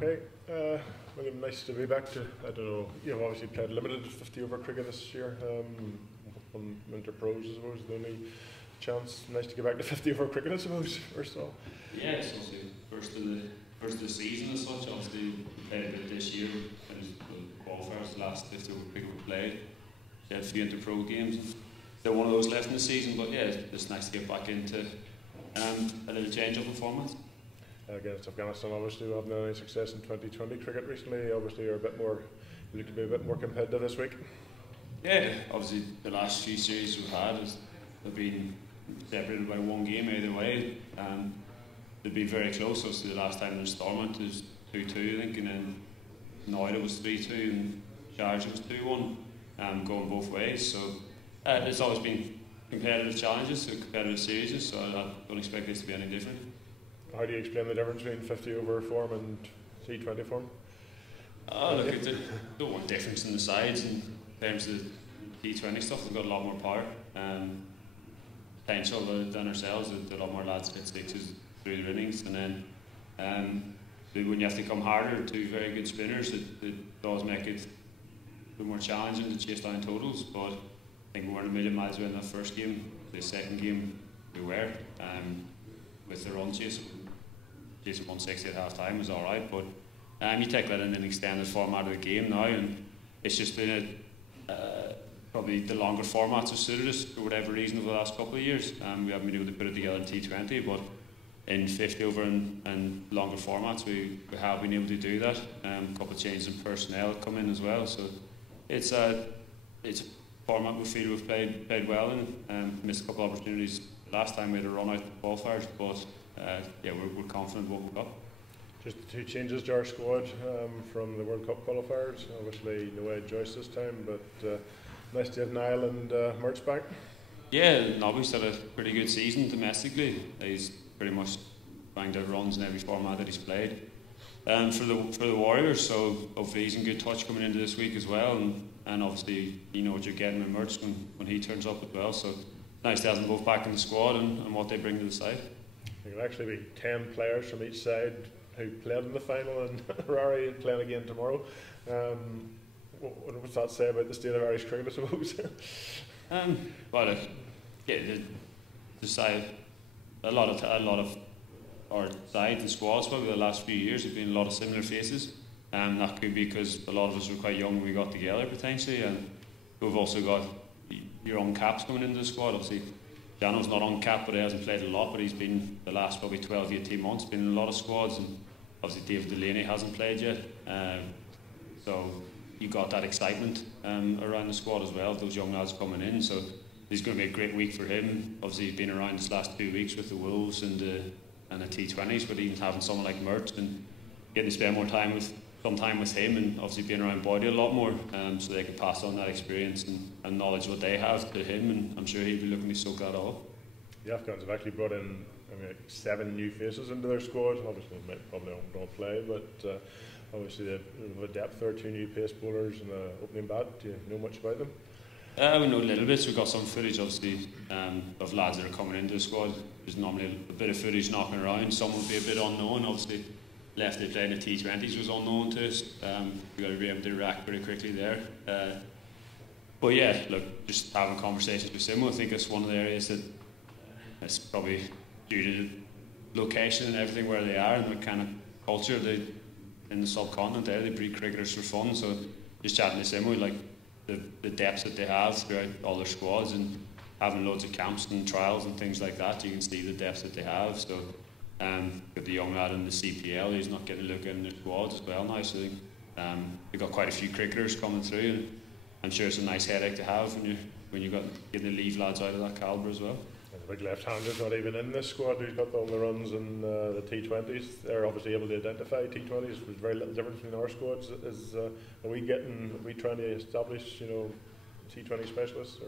Okay, William, nice to be back to, I don't know, you've obviously played limited 50 over cricket this year, on Winter Pros I suppose, the only chance. Nice to get back to 50 over cricket I suppose, first of all. Yeah, it's obviously first of the season as such. Obviously we played a bit this year, finished the qualifiers, the last 50 over cricket we played. We had a few Inter-Pro games. They're one of those left in the season, but yeah, it's nice to get back into a little change up in format. Against Afghanistan, obviously we haven't had any success in 2020 cricket recently. Obviously you're a bit more, you look to be a bit more competitive this week. Yeah, obviously the last few series we've had have been separated by one game either way. They've been very close. Obviously the last time in Stormont was 2-2 I think, and then Noida was 3-2 and Sharjah was 2-1, going both ways. So it's always been competitive challenges, so competitive series, so I don't expect this to be any different. How do you explain the difference between 50 over form and T20 form? Look, it's a one difference in the sides in terms of the T20 stuff. They've got a lot more power, potential than ourselves. A lot more lads hit sixes through the innings, and then when you have to come harder to very good spinners, it does make it a bit more challenging to chase down totals. But I think we weren't a million miles away in that first game. The second game we were, with the run chase 160 at half time was alright, but you take that in an extended format of the game now, and it's just been probably the longer formats have suited us for whatever reason over the last couple of years. We haven't been able to put it together in T20, but in 50 over and longer formats we have been able to do that. A couple of changes in personnel come in as well, so it's a format we feel we've played well in. Missed a couple of opportunities last time we had a run out the qualifiers, but yeah, we're confident what we've got. Just the two changes to our squad from the World Cup qualifiers. Obviously no Ed Joyce this time, but nice to have Niall and Mertz back. Yeah, Nobby's had a pretty good season domestically. He's pretty much banged out runs in every format that he's played. For the Warriors, so hopefully he's in good touch coming into this week as well, and obviously you know what you're getting with Mertz when he turns up as well. So nice to have them both back in the squad and what they bring to the side. There will actually be 10 players from each side who played in the final, and Rari playing again tomorrow. What's that say about the state of Irish cricket, I suppose? Well, yeah, the side, a lot of our side and squads probably the last few years have been a lot of similar faces. That could be because a lot of us were quite young when we got together potentially, and we've also got your own caps coming into the squad. Obviously Jano's not on cap, but he hasn't played a lot, but he's been the last probably 12-18 months been in a lot of squads, and obviously David Delaney hasn't played yet, so you got that excitement around the squad as well, those young lads coming in. So it's going to be a great week for him. Obviously he's been around this last 2 weeks with the Wolves and the T20s, but even having someone like Mertz and getting to spend some time with him, and obviously being around Bodie a lot more, so they can pass on that experience and knowledge what they have to him, and I'm sure he'll be looking to soak that all. The Afghans have actually brought in 7 new faces into their squad. Obviously they might probably don't play, but obviously they have a depth there, 2 new pace bowlers and an opening bat. Do you know much about them? We know a little bit, so we've got some footage obviously of lads that are coming into the squad. There's normally a bit of footage knocking around. Some will be a bit unknown. Obviously left they playing the T20s was unknown to us. We've got to be able to react pretty quickly there. But yeah, look, just having conversations with Simo, I think it's one of the areas that it's probably due to the location and everything where they are and the kind of culture in the subcontinent there, they breed cricketers for fun. So just chatting to Simo, like the depths that they have throughout all their squads, and having loads of camps and trials and things like that, you can see the depths that they have. So got the young lad in the CPL, he's not getting a look in their squads as well now, so we've got quite a few cricketers coming through, and I'm sure it's a nice headache to have when you got getting to leave lads out of that calibre as well. And the big left-hander's not even in this squad who's got all the runs in the T20s. They're obviously able to identify T20s. There's very little difference between our squads. Are we trying to establish T20 specialists?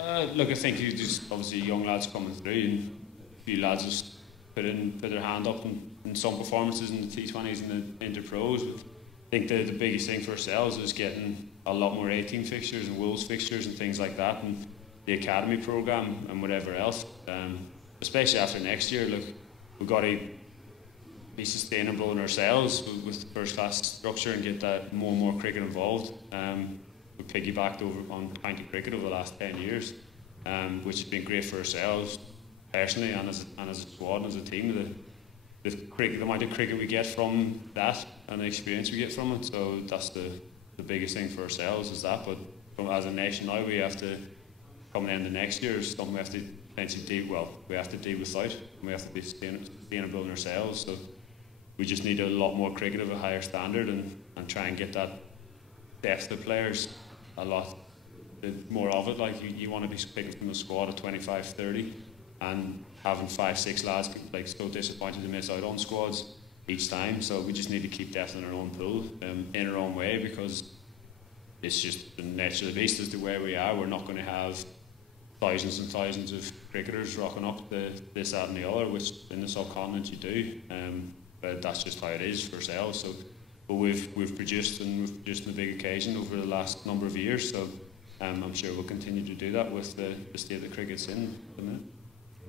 Or? Look, I think there's obviously young lads coming through, and a few lads just put their hand up in some performances in the T20s and the Inter-Pros. I think the biggest thing for ourselves is getting a lot more 18 fixtures and Wolves fixtures and things like that, and the academy programme and whatever else. Especially after next year, look, we've got to be sustainable in ourselves with the first class structure and get that more and more cricket involved. We piggybacked on county cricket over the last 10 years, which has been great for ourselves personally and as a squad and as a team. The amount of cricket we get from that and the experience we get from it, so that's the biggest thing for ourselves is that. But as a nation now, we have to come the end of next year, something we have to potentially we have to deal without, and we have to be sustainable in ourselves. So we just need a lot more cricket of a higher standard and try and get that depth of players a lot more of it. Like you want to be picking from a squad of 25, 30 and having 5, 6 lads like so disappointed to miss out on squads each time. So we just need to keep depth in our own pool in our own way, because it's just the nature of the beast is the way we are. We're not going to have thousands and thousands of cricketers rocking up this, that and the other, which in the subcontinent you do. But that's just how it is for ourselves. So, but we've produced on a big occasion over the last number of years. So I'm sure we'll continue to do that with the state that cricket's in the minute.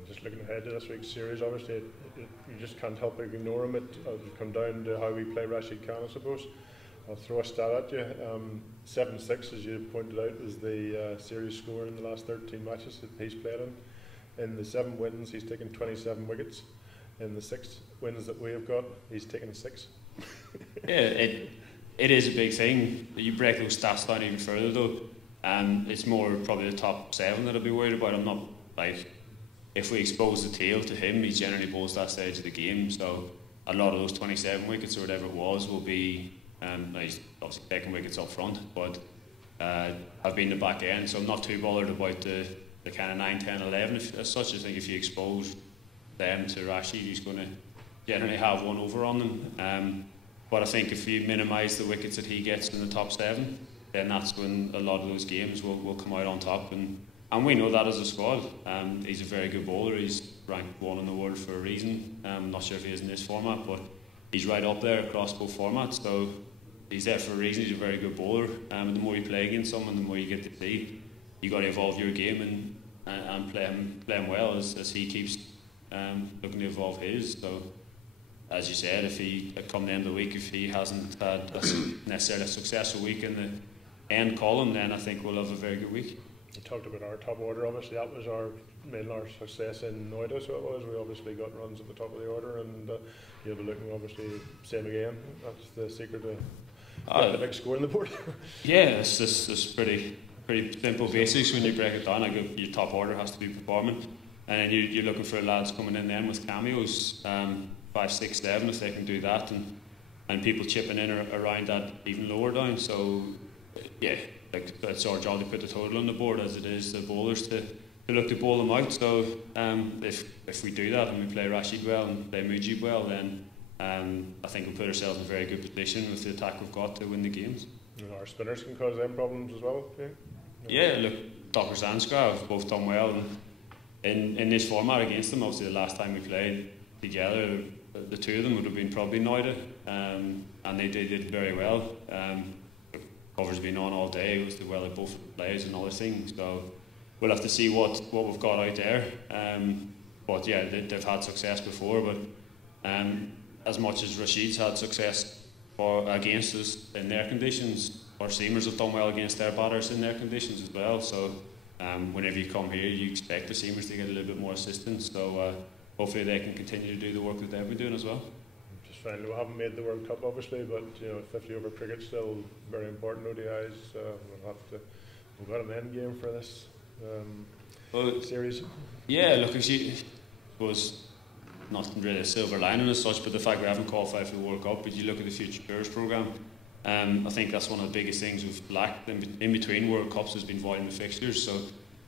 Just looking ahead to this week's series, obviously you just can't help but ignore them. It'll come down to how we play Rashid Khan, I suppose. I'll throw a stat at you. 7-6, as you pointed out, was the series score in the last 13 matches that he's played in. In the 7 wins, he's taken 27 wickets. In the 6 wins that we have got, he's taken 6. Yeah, it is a big thing. You break those stats down even further though, and it's more probably the top 7 that I'll be worried about. I'm not like, if we expose the tail to him, he generally bowls that stage of the game. So a lot of those 27 wickets or whatever it was will be. He's obviously taking wickets up front, but have been the back end, so I'm not too bothered about the kind of 9, 10, 11 as such. I think if you expose them to Rashid, he's going to generally have one over on them. But I think if you minimise the wickets that he gets in the top 7, then that's when a lot of those games will come out on top. And we know that as a squad. He's a very good bowler. He's ranked 1 in the world for a reason. I'm not sure if he is in this format, but he's right up there across both formats. So he's there for a reason. He's a very good bowler, and the more you play against someone, the more you get to see. You got to evolve your game and play him well as he keeps looking to evolve his. So, as you said, if he come the end of the week, if he hasn't had necessarily a successful week in the end column, then I think we'll have a very good week. You talked about our top order. Obviously, that was our success in Noida. So it was. We obviously got runs at the top of the order, and you'll be looking obviously same again. That's the secret to the big score on the board. Yeah, it's just pretty simple basics when you break it down. Like your top order has to be performing, and then you're looking for lads coming in then with cameos, 5, 6, 7 if they can do that, and people chipping in around that even lower down. So yeah, like it's our job to put the total on the board, as it is the bowlers to look to bowl them out. So if we do that and we play Rashid well and play Mujib well, then I think we'll put ourselves in a very good position with the attack we've got to win the games. Our spinners can cause them problems as well. Yeah, look, Dockers and Scrab have both done well, and in this format against them, obviously the last time we played together, the two of them would have been probably Noida, and they did very well. The cover's been on all day. It was the well of both players and other things. So we'll have to see what we've got out there. But yeah, they've had success before. But as much as Rashid's had success against us in their conditions, our seamers have done well against their batters in their conditions as well. So whenever you come here, you expect the seamers to get a little bit more assistance. So hopefully they can continue to do the work that they've been doing as well. Just finally, we haven't made the World Cup obviously, but 50 over cricket's still very important. ODIs, we've got an end game for this series. Yeah, look, it was not really a silver lining as such, but the fact we haven't qualified for the World Cup. But you look at the Future Tours programme, I think that's one of the biggest things we've lacked in between World Cups has been volume of fixtures. So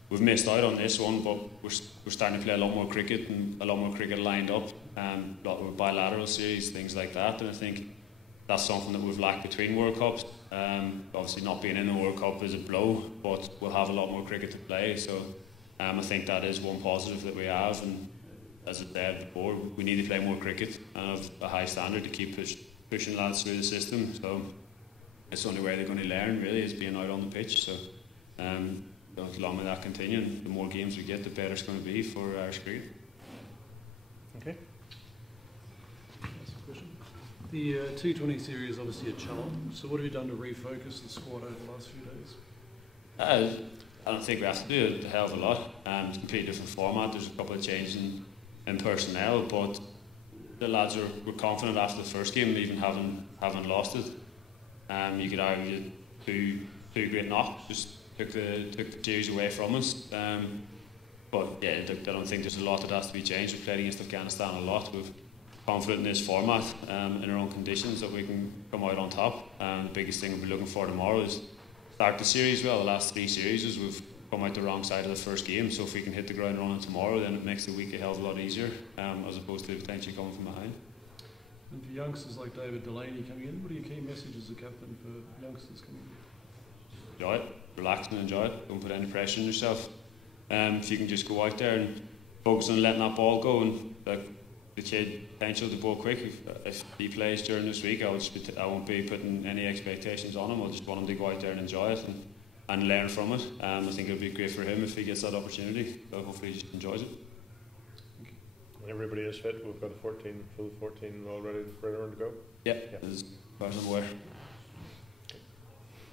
we've missed out on this one, but we're starting to play a lot more cricket and a lot more cricket lined up, a lot more bilateral series, things like that. And I think that's something that we've lacked between World Cups. Obviously not being in the World Cup is a blow, but we'll have a lot more cricket to play. So I think that is one positive that we have. And as I said before, we need to play more cricket and have a high standard to keep pushing lads through the system. So it's the only way they're going to learn really, is being out on the pitch. So as long as that continues, the more games we get, the better it's going to be for Irish cricket. Okay. The T20 series is obviously a challenge, so what have you done to refocus the squad over the last few days? I don't think we have to do a hell of a lot. It's a completely different format. There's a couple of changes in personnel, but the lads were confident after the first game, even having lost it. You could argue two great knocks just took the series away from us. But yeah, I don't think there's a lot that has to be changed. We've played against Afghanistan a lot. We're confident in this format, in our own conditions, that we can come out on top. The biggest thing we'll be looking for tomorrow is start the series well. The last 3 series we've come out the wrong side of the first game, so if we can hit the ground running tomorrow, then it makes the week a hell of a lot easiasier, as opposed to potentially coming from behind. And for youngsters like David Delaney coming in, what are your key messages as a captain for youngsters coming in? Enjoy it, relax and enjoy it. Don't put any pressure on yourself. If you can just go out there and focus on letting that ball go, and the kid potential to bowl quick. If he plays during this week, I won't be putting any expectations on him. I'll just want him to go out there and enjoy it and learn from it. I think it'll be great for him if he gets that opportunity. So hopefully he just enjoys it. Everybody is fit. We've got a full 14 already ready to go. Yeah, as far as I'm aware.